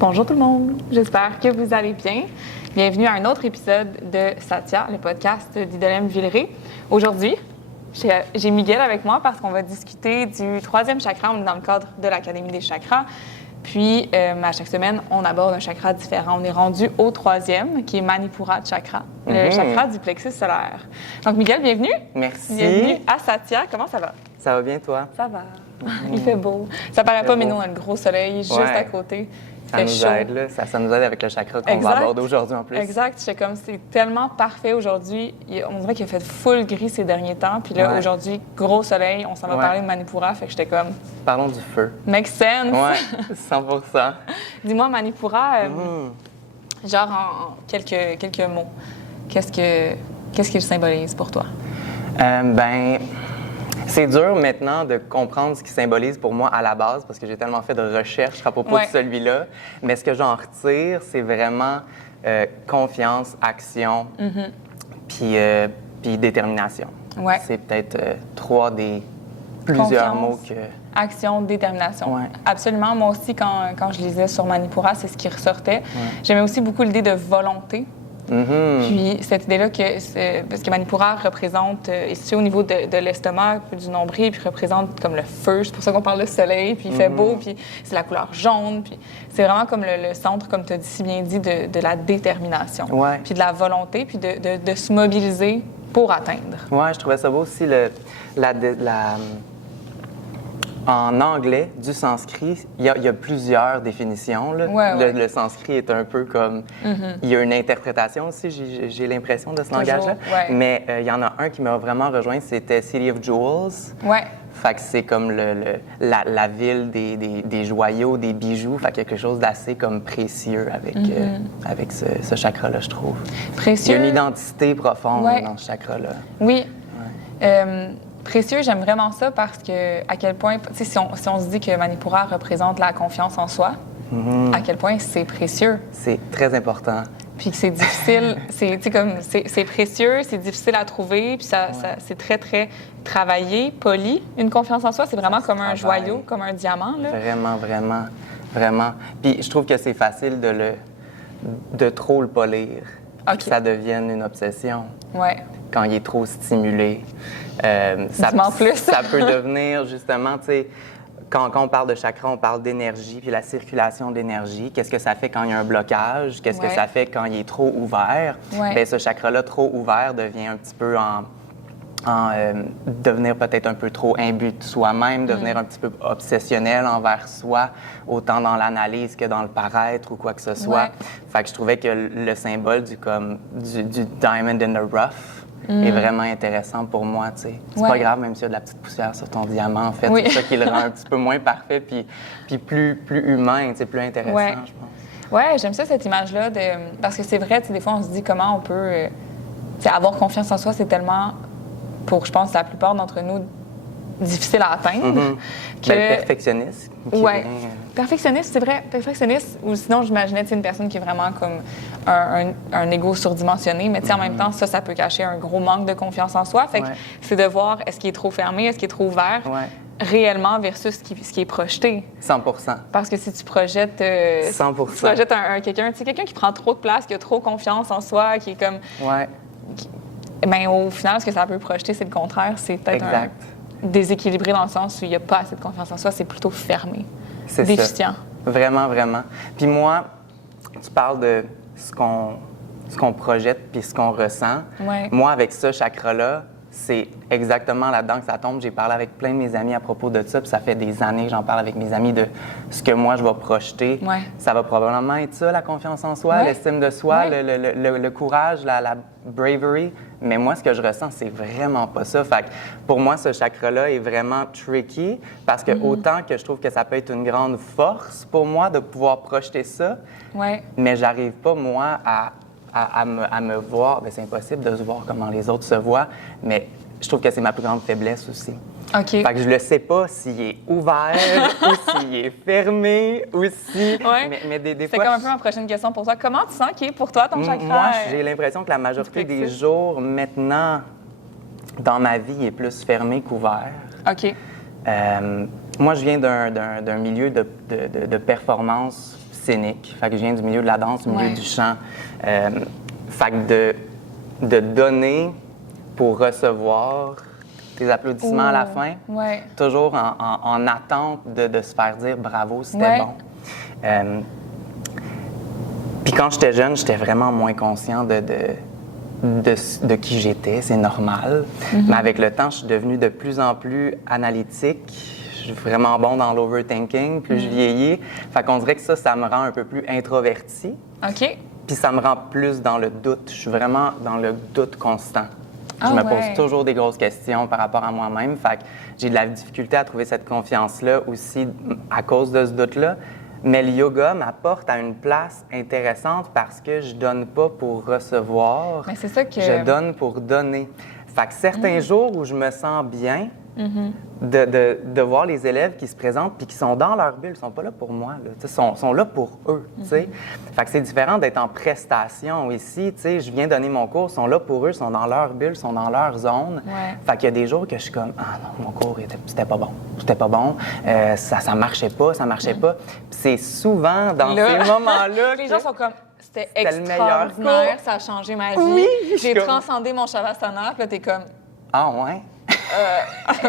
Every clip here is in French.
Bonjour tout le monde, j'espère que vous allez bien. Bienvenue à un autre épisode de Satya, le podcast d'Idolem Villeray. Aujourd'hui, j'ai Miguel avec moi parce qu'on va discuter du troisième chakra. On est dans le cadre de l'Académie des chakras. Puis, à chaque semaine, on aborde un chakra différent. On est rendu au troisième, qui est Manipura Chakra, le chakra du plexus solaire. Donc, Miguel, bienvenue. Merci. Bienvenue à Satya. Comment ça va? Ça va bien, toi? Ça va. Il fait beau. Ça paraît pas, mais nous, on a le gros soleil juste à côté. Ça nous aide, là. Ça nous aide avec le chakra qu'on va aborder aujourd'hui en plus. Exact. J'étais comme, c'est tellement parfait aujourd'hui. On dirait qu'il a fait full gris ces derniers temps. Puis là, aujourd'hui, gros soleil. On s'en va parler de Manipura. Fait que j'étais comme... Parlons du feu. Make sense. Ouais, 100%. Dis-moi, Manipura, genre en quelques mots, qu'est-ce qu'il symbolise pour toi? C'est dur maintenant de comprendre ce qu'il symbolise pour moi à la base parce que j'ai tellement fait de recherches à propos de celui-là. Mais ce que j'en retire, c'est vraiment confiance, action, puis détermination. Ouais. C'est peut-être trois des plusieurs mots que... Action, détermination. Ouais. Absolument. Moi aussi, quand je lisais sur Manipura, c'est ce qui ressortait. Ouais. J'aimais aussi beaucoup l'idée de volonté. Puis cette idée-là, parce que Manipura représente, est situé au niveau de l'estomac, du nombril, puis représente comme le feu. C'est pour ça qu'on parle de soleil, puis il fait beau, puis c'est la couleur jaune. Puis c'est vraiment comme le centre, comme tu as si bien dit, de la détermination. Ouais. Puis de la volonté, puis de se mobiliser pour atteindre. Oui, je trouvais ça beau aussi, en anglais, du sanskrit, il y a plusieurs définitions. Là. Le sanskrit est un peu comme... Il y a une interprétation aussi, j'ai l'impression, de ce langage-là. Ouais. Mais il y en a un qui m'a vraiment rejoint, c'était City of Jewels. Ouais. Fait que c'est comme la ville des joyaux, des bijoux. Fait quelque chose d'assez comme précieux avec ce chakra-là, je trouve. Précieux. Il y a une identité profonde dans ce chakra-là. Oui. Précieux, j'aime vraiment ça parce que, à quel point, tu sais, si on se dit que Manipura représente la confiance en soi, à quel point c'est précieux. C'est très important. Puis que c'est difficile, c'est précieux, c'est difficile à trouver, puis c'est très, très travaillé, poli. Une confiance en soi, c'est vraiment comme un joyau, comme un diamant, là. Vraiment, vraiment, vraiment. Puis je trouve que c'est facile de trop le polir, que ça devienne une obsession. Ouais. Quand il est trop stimulé. Ça peut devenir, justement, tu sais, quand on parle de chakra, on parle d'énergie, puis la circulation d'énergie. Qu'est-ce que ça fait quand il y a un blocage? Qu'est-ce que ça fait quand il est trop ouvert? Bien, ce chakra-là trop ouvert devient un petit peu devenir peut-être un peu trop imbu de soi-même, devenir un petit peu obsessionnel envers soi, autant dans l'analyse que dans le paraître ou quoi que ce soit. Fait que je trouvais que le symbole du diamond in the rough est vraiment intéressant pour moi, tu sais. C'est pas grave, même s'il y a de la petite poussière sur ton diamant, en fait. C'est ça qui le rend un petit peu moins parfait, puis plus humain, tu sais, plus intéressant, je pense. Ouais, j'aime ça, cette image-là, parce que c'est vrai, tu sais, des fois, on se dit comment on peut... tu sais, avoir confiance en soi, c'est tellement, pour, je pense, la plupart d'entre nous, difficile à atteindre. Perfectionniste. Perfectionniste, c'est vrai. Perfectionniste, ou sinon, j'imaginais une personne qui est vraiment comme un ego surdimensionné, mais en même temps, ça peut cacher un gros manque de confiance en soi. Fait que c'est de voir est-ce qu'il est trop fermé, est-ce qu'il est trop ouvert réellement versus ce qui est projeté. 100%. Parce que si tu projettes... 100%. Si tu projettes quelqu'un qui prend trop de place, qui a trop confiance en soi, qui est comme... Ben, au final, ce que ça peut projeter, c'est le contraire. C'est peut-être déséquilibré dans le sens où il n'y a pas assez de confiance en soi, c'est plutôt fermé. C'est déficient. Ça. Vraiment, vraiment. Puis moi, tu parles de ce qu'on projette puis ce qu'on ressent. Moi, avec ce chakra-là, c'est exactement là-dedans que ça tombe. J'ai parlé avec plein de mes amis à propos de ça, puis ça fait des années que j'en parle avec mes amis de ce que moi, je vais projeter. Ça va probablement être ça, la confiance en soi, l'estime de soi, le courage, la bravery. Mais moi, ce que je ressens, c'est vraiment pas ça. Fait que pour moi, ce chakra-là est vraiment tricky parce que autant que je trouve que ça peut être une grande force pour moi de pouvoir projeter ça, mais j'arrive pas, moi, à me voir. Bien, c'est impossible de se voir comme les autres se voient, mais je trouve que c'est ma plus grande faiblesse aussi. Fait que je le sais pas s'il est ouvert ou s'il est fermé ou si... Mais des fois... C'est comme un peu ma prochaine question pour toi. Comment tu sens qu'il est pour toi, ton chakra? Moi, j'ai l'impression que la majorité des jours, maintenant, dans ma vie, est plus fermé qu'ouvert. Moi, je viens d'un milieu de performance scénique. Fait que je viens du milieu de la danse, du milieu du chant. Fait que de donner pour recevoir des applaudissements à la fin, toujours en attente de se faire dire bravo, c'était bon. Puis quand j'étais jeune, j'étais vraiment moins conscient de qui j'étais, c'est normal. Mais avec le temps, je suis devenue de plus en plus analytique. Je suis vraiment bon dans l'overthinking, plus je vieillis. Fait qu'on dirait que ça me rend un peu plus introverti. OK. Puis ça me rend plus dans le doute. Je suis vraiment dans le doute constant. Je me pose toujours des grosses questions par rapport à moi-même. Fait que j'ai de la difficulté à trouver cette confiance-là aussi à cause de ce doute-là. Mais le yoga m'apporte à une place intéressante parce que je donne pas pour recevoir. Mais c'est ça que... Je donne pour donner. Fait que certains jours où je me sens bien, de voir les élèves qui se présentent puis qui sont dans leur bulle, ils sont pas là pour moi, là, sont là pour eux. Fait que c'est différent d'être en prestation ici. Je viens donner mon cours, ils sont là pour eux, ils sont dans leur bulle, ils sont dans leur zone. Fait qu'il y a des jours que je suis comme « Ah non, mon cours, c'était pas bon. C'était pas bon. Ça marchait pas. Puis c'est souvent dans ces moments-là les gens sont comme... C'était le meilleur extraordinaire, ça a changé ma vie. Oui, j'ai transcendé mon Shavasana, puis là, t'es comme... Ah ouais?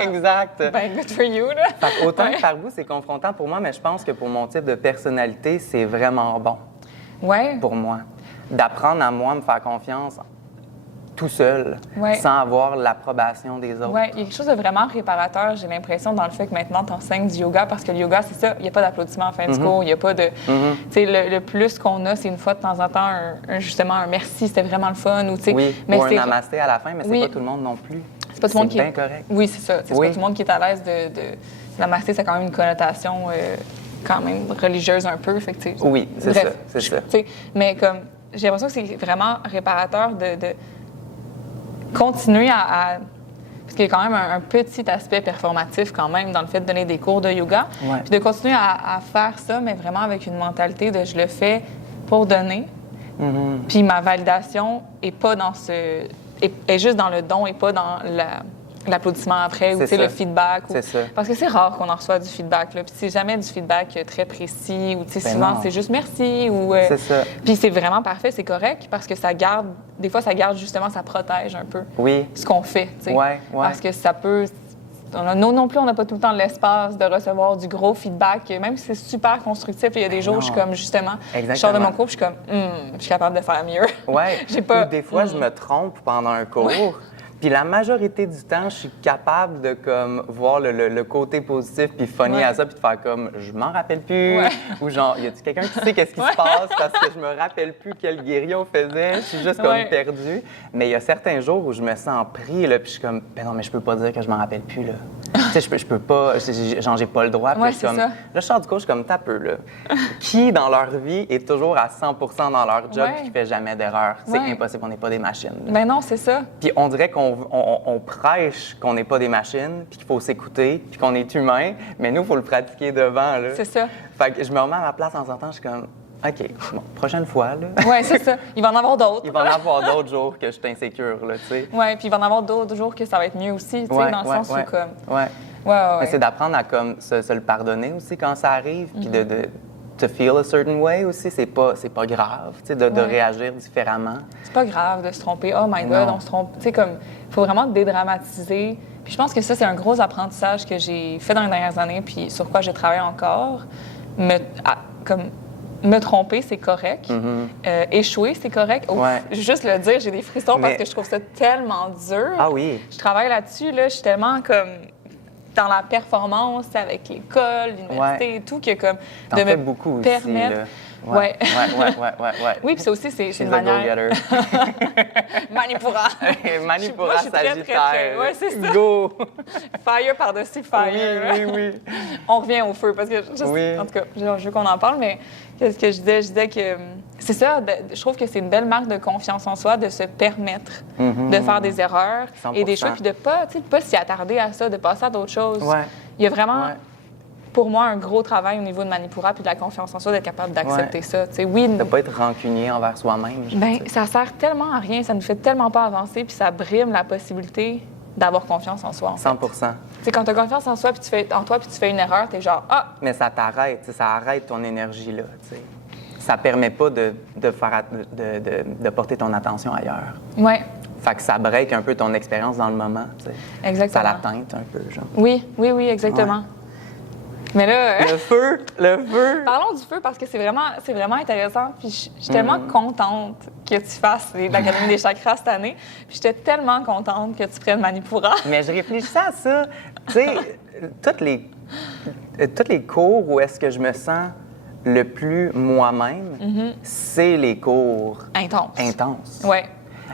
Exact. Ben, good for you, là. Fait autant que par vous, c'est confrontant pour moi, mais je pense que pour mon type de personnalité, c'est vraiment bon. Pour moi. D'apprendre à moi me faire confiance tout seul, sans avoir l'approbation des autres. Il y a quelque chose de vraiment réparateur, j'ai l'impression, dans le fait que maintenant, tu enseignes du yoga, parce que le yoga, c'est ça, il n'y a pas d'applaudissement en fin de cours, il n'y a pas de... Tu sais, le plus qu'on a, c'est une fois de temps en temps, justement, un merci, c'était vraiment le fun, ou tu sais... mais ou un namasté à la fin, mais c'est pas tout le monde non plus. C'est pas tout le monde qui est correct. Oui, c'est ça. C'est pas tout le monde qui est à l'aise de... Namasté, c'est quand même une connotation quand même religieuse un peu, fait que, oui, c'est ça, c'est ça. Mais comme, j'ai l'impression que c'est vraiment réparateur de continuer à parce qu'il y a quand même un petit aspect performatif quand même dans le fait de donner des cours de yoga. Puis de continuer à faire ça, mais vraiment avec une mentalité de je le fais pour donner. Puis ma validation est pas dans est juste dans le don et pas dans l'applaudissement après ou le feedback. Parce que c'est rare qu'on en reçoit du feedback. Là. Puis c'est jamais du feedback très précis ou souvent c'est juste merci. C'est ça. Puis c'est vraiment parfait, c'est correct parce que ça garde, des fois ça garde justement, ça protège un peu ce qu'on fait. Parce que ça peut... non plus, on n'a pas tout le temps l'espace de recevoir du gros feedback, même si c'est super constructif. Il y a des jours où je suis comme, justement, je sors de mon cours, je suis comme, je suis capable de faire mieux. Ou des fois, je me trompe pendant un cours. Puis la majorité du temps, je suis capable de comme voir le côté positif puis funny à ça puis de faire comme je m'en rappelle plus ou genre y a-tu quelqu'un qui sait qu'est-ce qui se passe parce que je me rappelle plus quel guéri on faisait, je suis juste comme perdu. Mais il y a certains jours où je me sens pris là puis je suis comme ben non mais je peux pas dire que je m'en rappelle plus là. Tu sais je peux pas genre j'ai pas le droit puis comme là je sors du cours je suis comme t'as peu là. Qui dans leur vie est toujours à 100% dans leur job et qui fait jamais d'erreur. C'est impossible, on n'est pas des machines. Ben non, c'est ça. Puis on dirait qu'on prêche qu'on n'est pas des machines, puis qu'il faut s'écouter, puis qu'on est humain, mais nous, il faut le pratiquer devant. Là. C'est ça. Fait que je me remets à ma place en sortant, je suis comme, OK, bon, prochaine fois. Là. Oui, c'est ça. Il va en avoir d'autres. Il va en avoir d'autres jours que je suis insécure, là, tu sais. Oui, puis il va en avoir d'autres jours que ça va être mieux aussi, tu sais, dans le sens où comme... Mais c'est d'apprendre à comme se le pardonner aussi quand ça arrive, puis de to feel a certain way aussi, c'est pas grave, tu sais, de réagir différemment. C'est pas grave de se tromper. Oh my God, on se trompe. Tu sais, comme, il faut vraiment dédramatiser. Puis je pense que ça, c'est un gros apprentissage que j'ai fait dans les dernières années, puis sur quoi je travaille encore. Me tromper, c'est correct. Échouer, c'est correct. Juste le dire, j'ai des frissons parce que je trouve ça tellement dur. Ah oui. Je travaille là-dessus, là, je suis tellement comme... dans la performance avec l'école, l'université et tout, que comme de me beaucoup permettre... Aussi, ouais. Oui, puis ça aussi, c'est une manière... Manipura. Manipura, Sagittaire. Oui, c'est ça. Go! Fire par-dessus fire. Oui. On revient au feu, parce que, en tout cas, je veux qu'on en parle, mais qu'est-ce que je disais que... C'est ça, je trouve que c'est une belle marque de confiance en soi de se permettre de faire des erreurs 100%. Et des choses, puis de pas s'y attarder à ça, de passer à d'autres choses. Il y a vraiment, pour moi, un gros travail au niveau de Manipura puis de la confiance en soi, d'être capable d'accepter ça. De ne pas être rancunier envers soi-même. Ça sert tellement à rien, ça ne fait tellement pas avancer, puis ça brime la possibilité d'avoir confiance en soi. 100%. Quand tu as confiance en soi, puis tu fais une erreur, tu es genre « Ah! » Mais ça t'arrête, ça arrête ton énergie, là, tu sais. ça permet pas de porter ton attention ailleurs. Oui. Fait que ça break un peu ton expérience dans le moment, tu sais. Exactement. Ça la teinte un peu, genre. Oui, exactement. Ouais. Mais là... Le feu! Parlons du feu parce que c'est vraiment intéressant. Puis je suis tellement contente que tu fasses l'Académie des chakras cette année. Puis j'étais tellement contente que tu prennes Manipura. Mais je réfléchissais à ça. Tu sais, tous les cours où est-ce que je me sens le plus moi-même, c'est les cours intenses. Oui.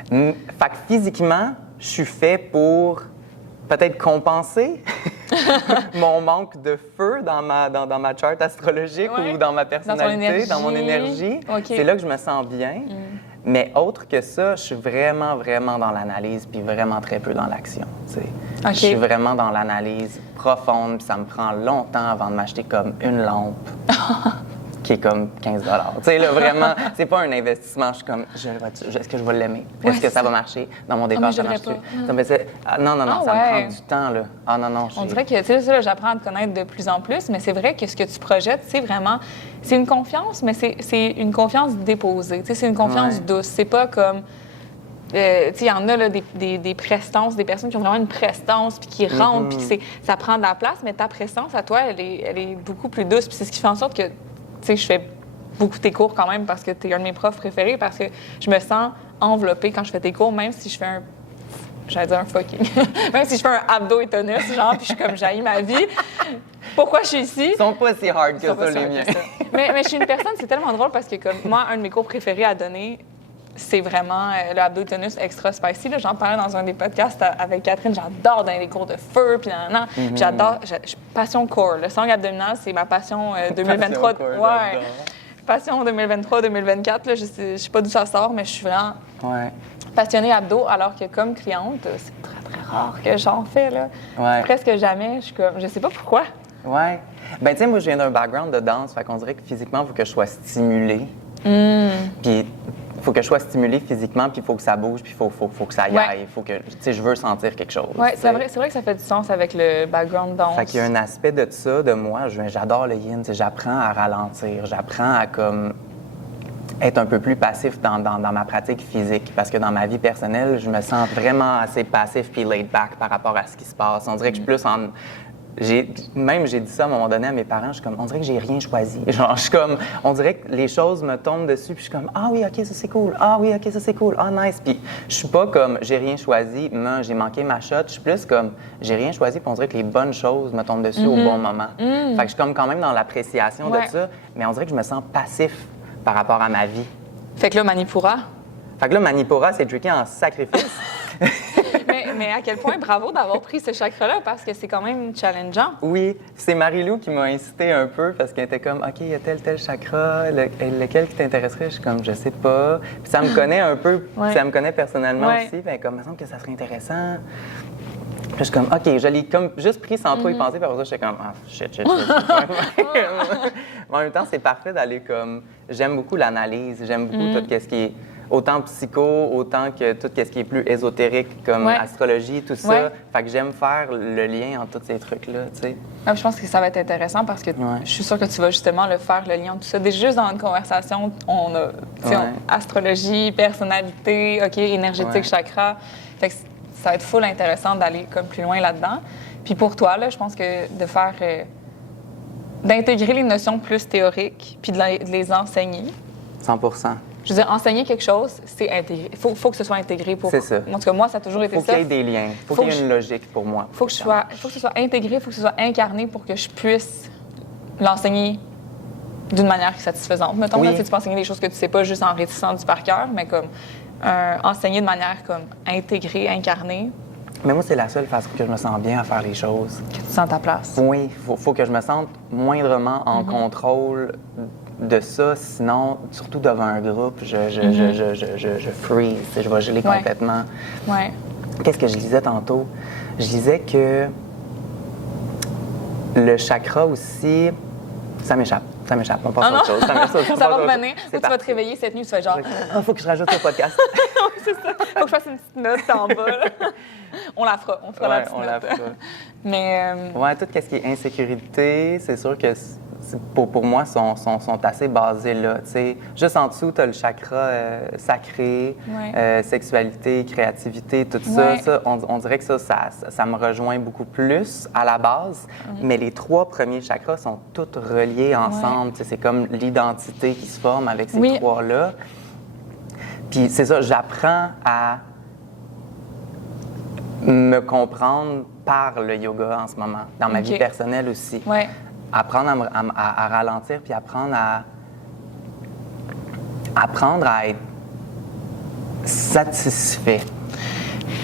Fait que physiquement, je suis fait pour peut-être compenser mon manque de feu dans ma charte astrologique ou dans ma personnalité, dans mon énergie. Okay. C'est là que je me sens bien. Mais autre que ça, je suis vraiment, vraiment dans l'analyse puis vraiment très peu dans l'action. Je suis vraiment dans l'analyse profonde puis ça me prend longtemps avant de m'acheter comme une lampe qui est comme 15 $. Tu sais, là, vraiment, c'est pas un investissement. Je suis comme, est-ce que je vais l'aimer? Est-ce que ça va marcher? Dans mon départ, ça marche. Non, ça me prend du temps, là. Ah non. On dirait que, tu sais, là, j'apprends à te connaître de plus en plus, mais c'est vrai que ce que tu projettes, c'est vraiment, c'est une confiance, mais c'est une confiance déposée. Tu sais, c'est une confiance douce. C'est pas comme... tu sais, il y en a là, des prestances, des personnes qui ont vraiment une prestance, puis qui rentrent, puis ça prend de la place, mais ta prestance, à toi, elle est beaucoup plus douce. Puis c'est ce qui fait en sorte que, tu sais, je fais beaucoup tes cours quand même parce que tu es un de mes profs préférés, parce que je me sens enveloppée quand je fais tes cours, même si je fais un fucking. Même si je fais un abdo et tonus, genre, puis je suis comme, j'haïs ma vie. Pourquoi je suis ici? Ils sont pas si hard que ça, les miens. Mais je suis une personne, c'est tellement drôle parce que, comme moi, un de mes cours préférés à donner, c'est vraiment le abdo et tonus extra spicy. J'en parlais dans un des podcasts avec Catherine. J'adore donner des cours de feu, puis puis j'adore. Passion core. Le song abdominal, c'est ma passion 2023. Passion 2023-2024. Je sais pas d'où ça sort, mais je suis vraiment passionnée abdo, alors que comme cliente, c'est très, très rare que j'en fais. Là. Presque jamais. Je suis comme, je sais pas pourquoi. Ouais. Ben tu sais, moi, je viens d'un background de danse, fait qu'on dirait que physiquement, il faut que je sois stimulée. Puis il faut que je sois stimulée physiquement, puis il faut que ça bouge, puis il faut que ça aille. Il faut que, tu sais, je veux sentir quelque chose. Oui, c'est vrai que ça fait du sens avec le background danse. Fait qu'il y a un aspect de ça, de moi, j'adore le yin, j'apprends à ralentir, j'apprends à comme être un peu plus passif dans ma pratique physique, parce que dans ma vie personnelle, je me sens vraiment assez passif puis laid back par rapport à ce qui se passe. On dirait que je suis plus en... J'ai dit ça à un moment donné à mes parents, je suis comme, on dirait que j'ai rien choisi. Genre, je suis comme, on dirait que les choses me tombent dessus, puis je suis comme, ah oui, OK, ça c'est cool. Ah oui, OK, ça c'est cool. Ah nice. Puis je suis pas comme, j'ai rien choisi, j'ai manqué ma shot. Je suis plus comme, j'ai rien choisi, puis on dirait que les bonnes choses me tombent dessus au bon moment. Fait que je suis comme quand même dans l'appréciation de ça, mais on dirait que je me sens passif par rapport à ma vie. Fait que là, Manipura? Fait que là, Manipura, c'est tricky en sacrifice. Mais à quel point bravo d'avoir pris ce chakra-là, parce que c'est quand même challengeant. Oui, c'est Marie-Lou qui m'a incité un peu parce qu'elle était comme, OK, il y a tel chakra, lequel qui t'intéresserait? Je suis comme, je sais pas. Puis ça me connaît un peu, ça me connaît personnellement aussi. Bien, comme, il me semble que ça serait intéressant. Puis je suis comme, OK, je l'ai comme juste pris sans trop y penser. Puis après ça, j'étais comme, ah, shit. Mais en même temps, c'est parfait d'aller comme, j'aime beaucoup l'analyse, j'aime beaucoup tout ce qui est autant psycho, autant que tout ce qui est plus ésotérique, comme astrologie, tout ça. Fait que j'aime faire le lien entre tous ces trucs-là, tu sais. Je pense que ça va être intéressant parce que je suis sûre que tu vas justement faire le lien entre tout ça. Déjà, juste dans une conversation, on a astrologie, personnalité, OK, énergétique, chakra. Fait que ça va être full intéressant d'aller comme plus loin là-dedans. Puis pour toi, là, je pense que de faire... d'intégrer les notions plus théoriques puis de les enseigner. 100%. Je veux dire, enseigner quelque chose, c'est intégré. Il faut que ce soit intégré pour... C'est ça. En tout cas, moi, ça a toujours été ça. Il faut qu'il y ait des liens. Il faut qu'il y ait une logique pour moi. Il faut que ce soit intégré, il faut que ce soit incarné pour que je puisse l'enseigner d'une manière satisfaisante. Mettons, là, tu peux enseigner des choses que tu sais pas juste en récitant du par cœur, mais comme enseigner de manière comme intégrée, incarnée. Mais moi, c'est la seule façon que je me sens bien à faire les choses. Que tu sens ta place. Oui, faut que je me sente moindrement en contrôle de ça, sinon, surtout devant un groupe, je freeze, je vais geler complètement. Ouais. Qu'est-ce que je lisais tantôt? Je disais que le chakra aussi, ça m'échappe. On passe à autre chose. Ça va revenir. Ou tu vas te réveiller cette nuit, tu fais genre... Il faut que je rajoute au podcast. Oui, c'est ça. Faut que je fasse une petite note en bas. On la fera. On fera la petite note. La fera. Mais... Ouais, tout ce qui est insécurité, c'est sûr que pour moi, sont assez basés là. T'sais. Juste en dessous, tu as le chakra sacré, sexualité, créativité, tout ça. Ça on dirait que ça me rejoint beaucoup plus à la base. Mais les 3 premiers chakras sont tous reliés ensemble. C'est comme l'identité qui se forme avec ces 3-là. Puis c'est ça, j'apprends à me comprendre par le yoga en ce moment, dans ma vie personnelle aussi. Apprendre à ralentir, puis apprendre à être satisfait.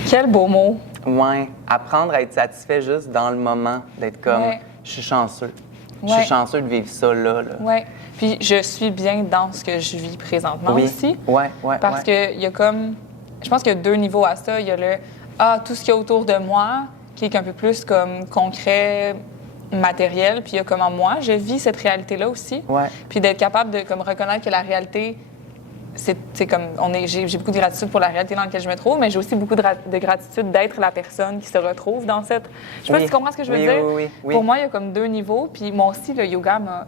Quel beau mot! Oui, apprendre à être satisfait juste dans le moment, d'être comme, je suis chanceux. Je suis chanceux de vivre ça là. Oui, puis je suis bien dans ce que je vis présentement aussi. Parce que il y a comme, je pense qu'il y a 2 niveaux à ça. Il y a le, tout ce qu'il y a autour de moi, qui est un peu plus comme concret, matériel, puis il y a comment moi, je vis cette réalité-là aussi. Puis d'être capable de comme reconnaître que la réalité, c'est comme, j'ai beaucoup de gratitude pour la réalité dans laquelle je me trouve, mais j'ai aussi beaucoup de gratitude d'être la personne qui se retrouve dans cette... Je sais pas si tu comprends ce que je veux dire. Oui. Pour moi, il y a comme 2 niveaux, puis moi aussi, le yoga m'a...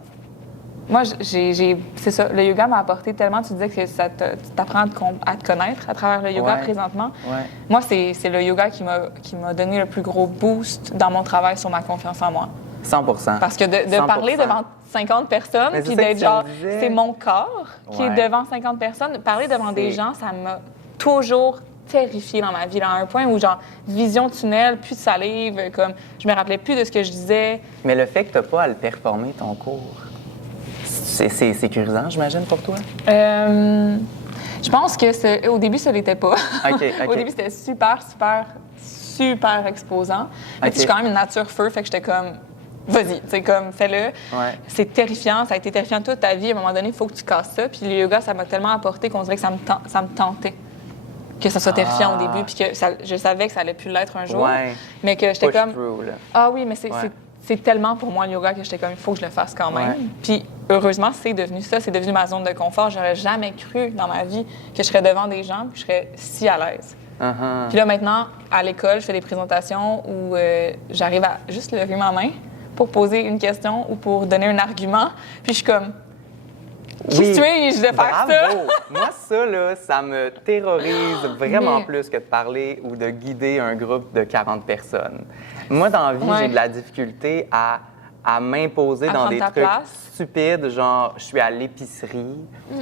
Moi, c'est ça, le yoga m'a apporté tellement, tu disais que tu t'apprends à te connaître à travers le yoga présentement. Moi, c'est le yoga qui m'a donné le plus gros boost dans mon travail sur ma confiance en moi. 100%. Parce que de parler devant 50 personnes, puis d'être genre, c'est mon corps qui est devant 50 personnes, parler devant des gens, ça m'a toujours terrifiée dans ma vie, à un point où, genre, vision tunnel, plus de salive, comme, je me rappelais plus de ce que je disais. Mais le fait que tu n'as pas à le performer, ton cours, c'est sécurisant, j'imagine, pour toi? Je pense que au début, ça l'était pas. Au début, c'était super exposant. Mais je suis quand même une nature feu, fait que j'étais comme... Vas-y, tu sais, comme, fais-le. C'est terrifiant, ça a été terrifiant toute ta vie. À un moment donné, il faut que tu casses ça. Puis le yoga, ça m'a tellement apporté qu'on dirait que ça me tentait. Que ça soit terrifiant au début, puis que je savais que ça allait plus l'être un jour. Mais que j'étais comme... Oui, mais c'est tellement pour moi le yoga que j'étais comme, il faut que je le fasse quand même. Puis heureusement, c'est devenu ça. C'est devenu ma zone de confort. J'aurais jamais cru dans ma vie que je serais devant des gens puis je serais si à l'aise. Puis là, maintenant, à l'école, je fais des présentations où j'arrive à juste lever ma main pour poser une question ou pour donner un argument. Puis je suis comme, qui suis-je de faire ça? Moi, ça, là, ça me terrorise vraiment plus que de parler ou de guider un groupe de 40 personnes. Moi, dans la vie, j'ai de la difficulté à m'imposer dans des trucs stupides, genre je suis à l'épicerie,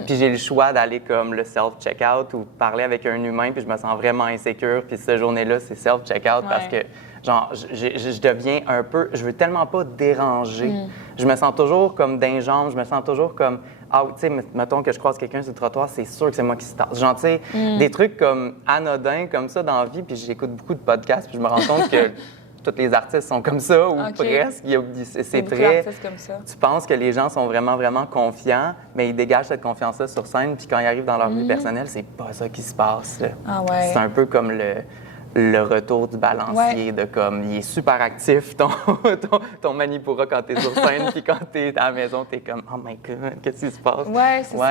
puis j'ai le choix d'aller comme le self-checkout ou parler avec un humain, puis je me sens vraiment insécure, puis cette journée-là, c'est self-checkout parce que genre je deviens un peu, je veux tellement pas déranger. Je me sens toujours comme d'un jambes, je me sens toujours comme tu sais, mettons que je croise quelqu'un sur le trottoir, c'est sûr que c'est moi qui se tasse. Genre, tu sais, des trucs comme anodins comme ça dans la vie, puis j'écoute beaucoup de podcasts, puis je me rends compte que tous les artistes sont comme ça, ou presque. C'est très... comme ça. Tu penses que les gens sont vraiment, vraiment confiants, mais ils dégagent cette confiance-là sur scène, puis quand ils arrivent dans leur vie personnelle, c'est pas ça qui se passe. C'est un peu comme le retour du balancier, de comme, il est super actif, ton Manipura, quand t'es sur scène, puis quand t'es à la maison, t'es comme, oh my God, qu'est-ce qui se passe? C'est ça.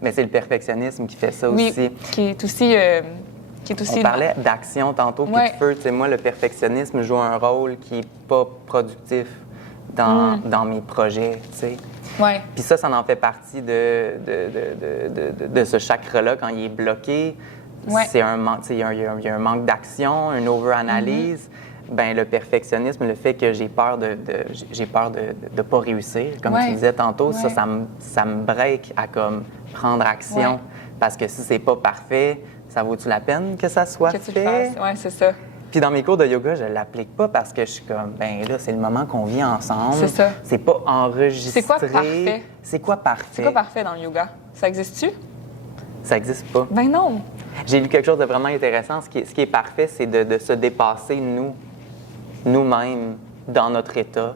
Mais c'est le perfectionnisme qui fait ça aussi. Qui est aussi... On parlait d'action tantôt, puis de feu. Tu sais, moi, le perfectionnisme joue un rôle qui n'est pas productif dans mes projets, tu sais. Puis ça en fait partie de ce chakra-là, quand il est bloqué. C'est un manque, il y a un manque d'action, une over-analyse. Ben le perfectionnisme, le fait que j'ai peur de pas réussir, comme tu disais tantôt, ça me break à comme prendre action. Parce que si c'est pas parfait, ça vaut-tu la peine que ça soit fait? Oui, c'est ça. Puis dans mes cours de yoga, je l'applique pas parce que je suis comme, ben là, c'est le moment qu'on vit ensemble. C'est ça. C'est pas enregistré. C'est quoi parfait? C'est quoi parfait? C'est quoi parfait dans le yoga? Ça existe-tu? Ça existe pas. Ben non. J'ai lu quelque chose de vraiment intéressant. Ce qui est parfait, c'est de se dépasser nous-mêmes, dans notre état.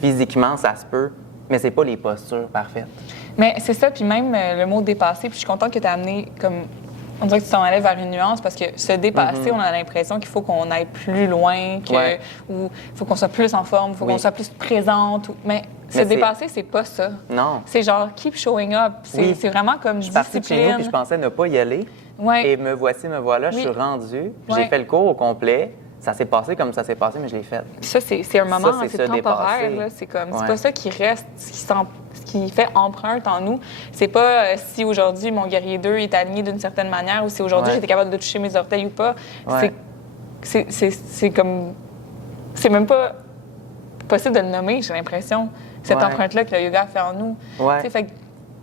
Physiquement, ça se peut, mais c'est pas les postures parfaites. Mais c'est ça, puis même le mot « dépasser », puis je suis contente que tu aies amené comme... On dirait que tu t'en allais vers une nuance parce que se dépasser, on a l'impression qu'il faut qu'on aille plus loin, ou il faut qu'on soit plus en forme, il faut qu'on soit plus présente. Mais se dépasser, c'est pas ça. Non. C'est genre keep showing up. C'est vraiment comme discipline. Je suis partie de chez nous puis je pensais ne pas y aller. Et me voici, me voilà, je suis rendue. J'ai fait le cours au complet. ça s'est passé comme ça s'est passé, mais je l'ai fait. Ça, c'est un moment, c'est temporaire. Là, c'est comme, c'est pas ça qui reste, ce qui fait empreinte en nous. C'est pas si aujourd'hui mon guerrier 2 est aligné d'une certaine manière ou si aujourd'hui j'étais capable de toucher mes orteils ou pas. C'est comme... C'est même pas possible de le nommer, j'ai l'impression, cette empreinte-là que le yoga fait en nous.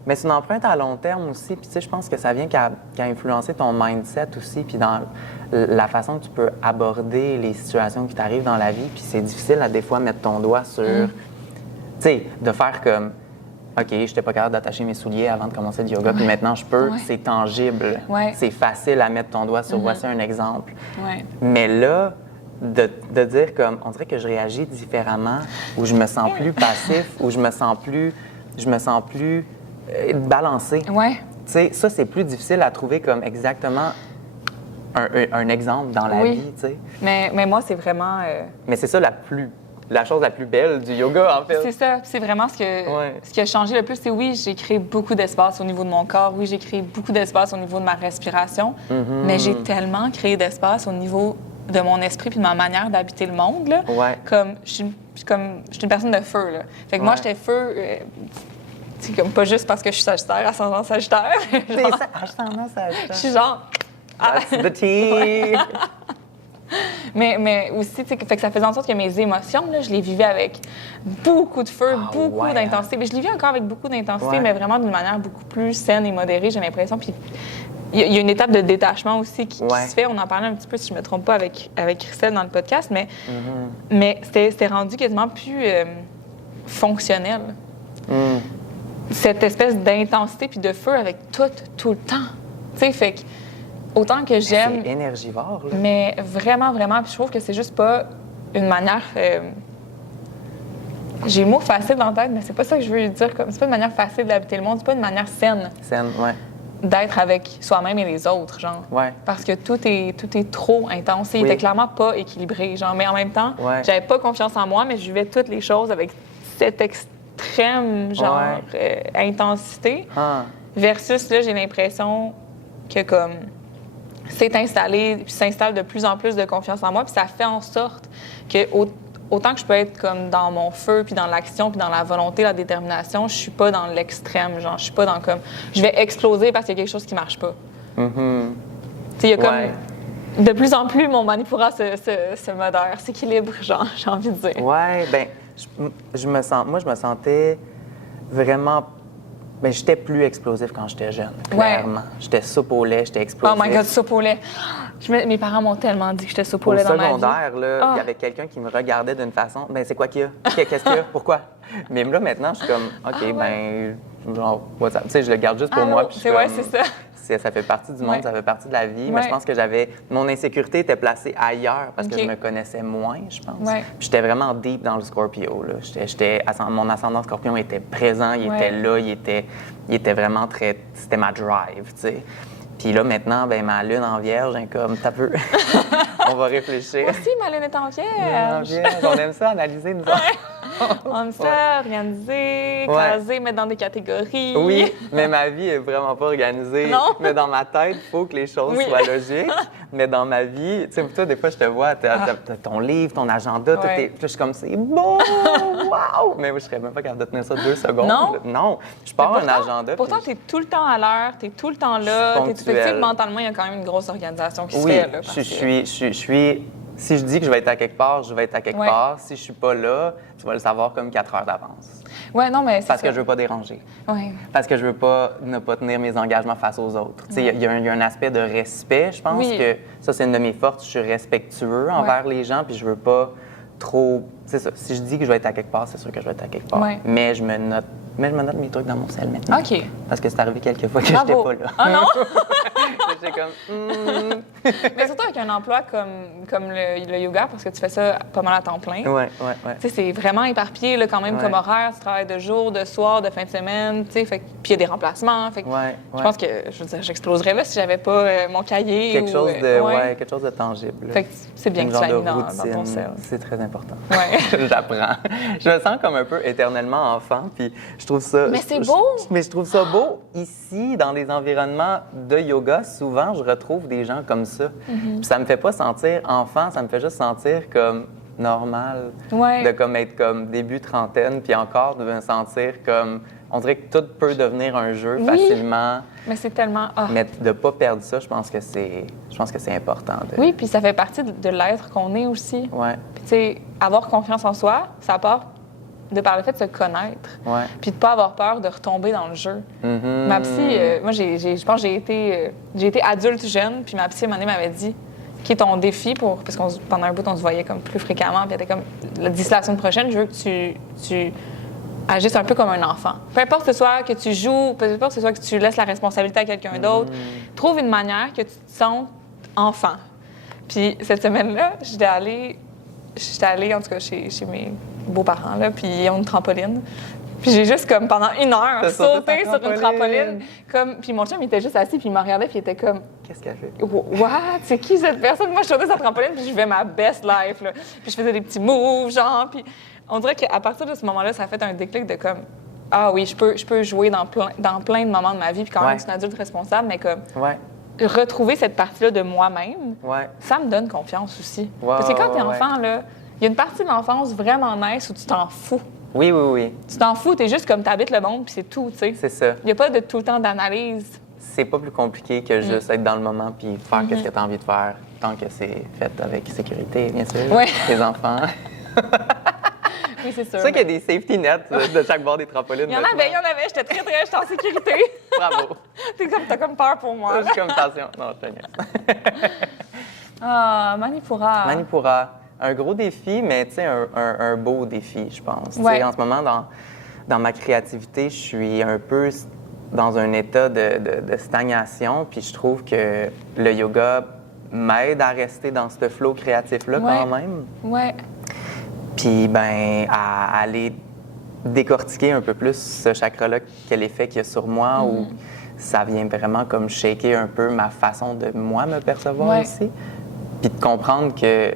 Mais c'est une empreinte à long terme aussi. Puis, tu sais, je pense que ça vient qu'à influencer ton mindset aussi, puis dans la façon que tu peux aborder les situations qui t'arrivent dans la vie. Puis, c'est difficile à des fois mettre ton doigt sur. Tu sais, de faire comme. OK, je n'étais pas capable d'attacher mes souliers avant de commencer le yoga, puis maintenant je peux. C'est tangible. C'est facile à mettre ton doigt sur. Voici un exemple. Mais là, de dire comme. On dirait que je réagis différemment, ou je me sens plus passif, ou je me sens plus balancé. Tu sais, ça, c'est plus difficile à trouver comme exactement un exemple dans la vie, tu sais. Mais moi, c'est vraiment... Mais c'est ça la chose la plus belle du yoga, en fait. C'est ça. C'est vraiment ce qui a changé le plus. C'est oui, j'ai créé beaucoup d'espace au niveau de mon corps. Oui, j'ai créé beaucoup d'espace au niveau de ma respiration. Mais j'ai tellement créé d'espace au niveau de mon esprit puis de ma manière d'habiter le monde, là. Comme, je suis une personne de feu, là. Fait que moi, j'étais feu... C'est comme pas juste parce que je suis Sagittaire, ascendant Sagittaire. Ascendant Sagittaire. Je suis genre... That's the tea! mais aussi, tu sais, fait que ça faisait en sorte que mes émotions, là, je les vivais avec beaucoup de feu, beaucoup d'intensité. Mais je les vis encore avec beaucoup d'intensité, mais vraiment d'une manière beaucoup plus saine et modérée, j'ai l'impression. Puis il y a une étape de détachement aussi qui se fait. On en parlait un petit peu, si je ne me trompe pas, avec Christelle dans le podcast, mais c'était rendu quasiment plus fonctionnel. Cette espèce d'intensité puis de feu avec tout le temps. Tu sais, fait que autant que j'aime... C'est énergivore, là. Mais vraiment, vraiment, puis je trouve que c'est juste pas une manière... J'ai le mot facile dans la tête, mais c'est pas ça que je veux dire. C'est pas une manière facile d'habiter le monde, c'est pas une manière saine. D'être avec soi-même et les autres, genre. Parce que tout est trop intense. Il était clairement pas équilibré, genre. Mais en même temps, j'avais pas confiance en moi, mais je vivais toutes les choses avec cette extrême, genre, intensité. Versus, là, j'ai l'impression que, comme, c'est installé, puis s'installe de plus en plus de confiance en moi, puis ça fait en sorte que, autant que je peux être, comme, dans mon feu, puis dans l'action, puis dans la volonté, la détermination, je suis pas dans l'extrême, genre, je suis pas dans, comme, je vais exploser parce qu'il y a quelque chose qui marche pas. Tu sais, il y a comme... De plus en plus, mon manipura se modère, s'équilibre, genre, j'ai envie de dire. Bien, je me sentais vraiment... Bien, j'étais plus explosif quand j'étais jeune, clairement. J'étais soupe au lait, j'étais explosif. Oh my God, soupe au lait! Mes parents m'ont tellement dit que j'étais soupe au lait dans ma vie. Au secondaire, là, il y avait quelqu'un qui me regardait d'une façon. Ben c'est quoi qu'il y a? Qu'est-ce qu'il y a? Pourquoi? Mais là, maintenant, je suis comme, OK, genre, what's up? Tu sais, je le garde juste pour moi. Puis c'est ça. Ça fait partie du monde, ça fait partie de la vie. Mais je pense que mon insécurité était placée ailleurs parce que je me connaissais moins, je pense. Puis j'étais vraiment deep dans le Scorpio, là. Mon ascendant Scorpion était présent, il était là, il était vraiment très... C'était ma drive, tu sais. Puis là, maintenant, ben ma lune en vierge, hein, comme, t'as peu. On va réfléchir. Moi aussi, ma lune est en vierge. On aime ça, analyser, nous autres. On aime ça, organiser, caser, mettre dans des catégories. Oui, mais ma vie est vraiment pas organisée. Non. Mais dans ma tête, il faut que les choses soient logiques. Mais dans ma vie, tu sais, toi, des fois, je te vois, t'as ton livre, ton agenda, tout est... Puis je suis comme, c'est beau, wow! Mais moi, je serais même pas capable de tenir ça 2 secondes. Non. Je pars un agenda. Pourtant, t'es tout le temps à l'heure, t'es tout le temps là. Mentalement, il y a quand même une grosse organisation qui se fait. Là, je suis... Si je dis que je vais être à quelque part, je vais être à quelque part. Si je suis pas là, tu vas le savoir comme 4 heures d'avance. Non, mais c'est parce que je veux pas déranger. Parce que je veux pas ne pas tenir mes engagements face aux autres. Il y a un aspect de respect, je pense que ça, c'est une de mes forces. Je suis respectueux envers les gens, puis je veux pas trop... C'est ça. Si je dis que je vais être à quelque part, c'est sûr que je vais être à quelque part. Mais je me note mes trucs dans mon sel maintenant. OK. Parce que c'est arrivé quelques fois que j'étais pas là. Ah non? J'étais comme... Mais surtout avec un emploi comme le yoga, parce que tu fais ça pas mal à temps plein. Ouais. Tu sais, c'est vraiment éparpillé là, quand même comme horaire. Tu travailles de jour, de soir, de fin de semaine. Tu sais, puis il y a des remplacements. Fait que je pense que, je veux dire, j'exploserais là si j'avais pas mon cahier. Quelque chose de tangible. Fait que c'est bien que tu l'aies mis dans ton cerveau. C'est très important. J'apprends. Je me sens comme un peu éternellement enfant, puis je trouve ça... Mais c'est beau! Mais je trouve ça beau ici, dans des environnements de yoga, yoga, souvent, je retrouve des gens comme ça. Puis ça me fait pas sentir enfant, ça me fait juste sentir comme normal. De comme être comme début trentaine, puis encore de me sentir comme... On dirait que tout peut devenir un jeu facilement. Mais c'est tellement... Mais de ne pas perdre ça, je pense que c'est important. Oui, puis ça fait partie de l'être qu'on est aussi. Oui. Puis tu sais, avoir confiance en soi, ça part de par le fait de se connaître. Ouais. Puis de ne pas avoir peur de retomber dans le jeu. Ma psy, moi, je pense que j'ai été adulte jeune, puis ma psy, à un moment donné, m'avait dit qui est ton défi parce que pendant un bout, on se voyait comme plus fréquemment, puis elle était comme, d'ici la semaine prochaine, je veux que tu agisses un peu comme un enfant. Peu importe que ce soit que tu joues, peu importe que ce soit que tu laisses la responsabilité à quelqu'un d'autre, trouve une manière que tu te sentes enfant. Puis cette semaine-là, j'étais allée en tout cas chez mes beaux-parents, là, puis ils ont une trampoline. Puis j'ai juste, comme, pendant 1 heure, sauté sur une trampoline. Puis mon chum, il était juste assis, puis il me regardait, puis il était comme... Qu'est-ce qu'elle fait? What? C'est qui cette personne? Moi, je sautais sur la trampoline, puis je vivais ma best life, là. Puis je faisais des petits moves, genre, puis on dirait qu'à partir de ce moment-là, ça a fait un déclic de comme... Ah oui, je peux jouer dans plein de moments de ma vie, puis quand même, je suis une adulte responsable, mais comme... Retrouver cette partie-là de moi-même, ça me donne confiance aussi. Parce que quand t'es enfant, là, il y a une partie de l'enfance vraiment nice où tu t'en fous. Oui, oui, oui. Tu t'en fous, t'es juste comme t'habites le monde, puis c'est tout, tu sais. C'est ça. Il n'y a pas de tout le temps d'analyse. C'est pas plus compliqué que juste être dans le moment puis faire ce que tu as envie de faire, tant que c'est fait avec sécurité, bien sûr. Les enfants. Oui, c'est sûr. C'est ça qu'il y a des safety nets de chaque bord des trampolines. Il y en avait. J'étais en sécurité. Bravo. T'as comme peur pour moi. Je suis comme attention. Non, je te niaise. Manipura. Manipura. Un gros défi, mais tu sais, un beau défi, je pense. Ouais. En ce moment, dans ma créativité, je suis un peu dans un état de stagnation, puis je trouve que le yoga m'aide à rester dans ce flow créatif-là quand même. Ouais. Puis, ben, à aller décortiquer un peu plus ce chakra-là, quel effet qu'il y a sur moi, où ça vient vraiment comme shaker un peu ma façon de moi me percevoir ici. Puis de comprendre que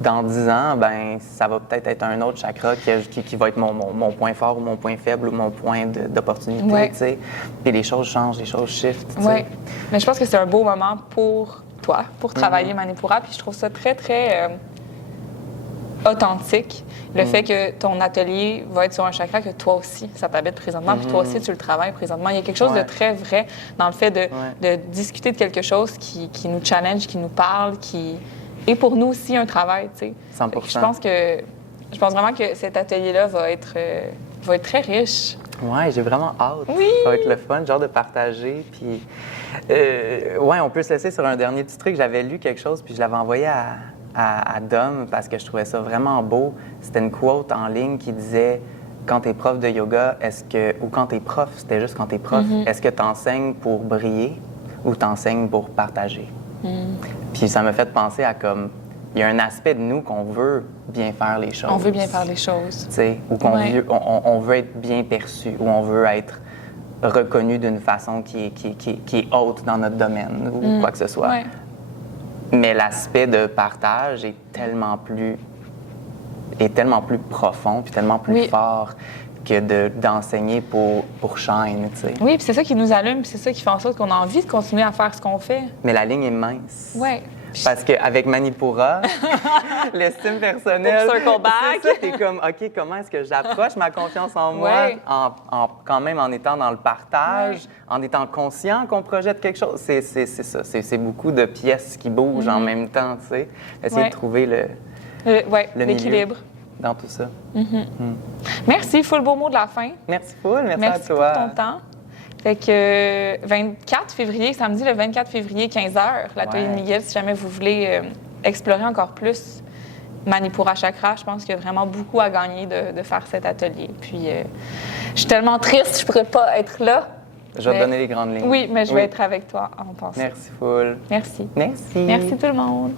dans 10 ans, ben ça va peut-être être un autre chakra qui va être mon point fort ou mon point faible ou mon point d'opportunité, tu sais. Puis les choses changent, les choses shiftent, tu sais. Mais je pense que c'est un beau moment pour toi, pour travailler Manipura. Puis je trouve ça très, très authentique. Le fait que ton atelier va être sur un chakra que toi aussi, ça t'habite présentement, puis toi aussi, tu le travailles présentement. Il y a quelque chose de très vrai dans le fait de discuter de quelque chose qui nous challenge, qui nous parle, qui est pour nous aussi un travail, tu sais. 100%. Je pense vraiment que cet atelier-là va être très riche. Oui, j'ai vraiment hâte. Oui! Ça va être le fun, genre de partager. Puis, on peut se laisser sur un dernier petit truc. J'avais lu quelque chose, puis je l'avais envoyé à Dom parce que je trouvais ça vraiment beau. C'était une quote en ligne qui disait « Quand t'es prof de yoga, ou quand t'es prof, c'était juste quand t'es prof, est-ce que t'enseignes pour briller ou t'enseignes pour partager? Puis ça m'a fait penser à comme... Il y a un aspect de nous qu'on veut bien faire les choses. On veut bien faire les choses. Tu sais, ou on veut être bien perçu, ou on veut être reconnu d'une façon qui est haute dans notre domaine, ou quoi que ce soit. Mais l'aspect de partage est tellement plus profond, puis tellement plus fort que d'enseigner pour shine, tu sais. Oui, puis c'est ça qui nous allume, puis c'est ça qui fait en sorte qu'on a envie de continuer à faire ce qu'on fait. Mais la ligne est mince. Oui. Parce qu'avec Manipura, l'estime personnelle, circle back. T'es comme, OK, comment est-ce que j'approche ma confiance en moi, quand même en étant dans le partage, en étant conscient qu'on projette quelque chose. C'est ça, c'est beaucoup de pièces qui bougent en même temps, tu sais. Essayer de trouver l'équilibre dans tout ça. Merci, full beau mot de la fin. Merci full, merci à toi. Merci pour ton temps. Fait que 24 février, samedi le 24 février, 15h, l'atelier de Miguel, si jamais vous voulez explorer encore plus Manipura Chakra, je pense qu'il y a vraiment beaucoup à gagner de faire cet atelier. Puis, je suis tellement triste, je pourrais pas être là. Je vais te donner les grandes lignes. Oui, mais je vais être avec toi en pensant. Merci full. Merci. Merci. Merci tout le monde.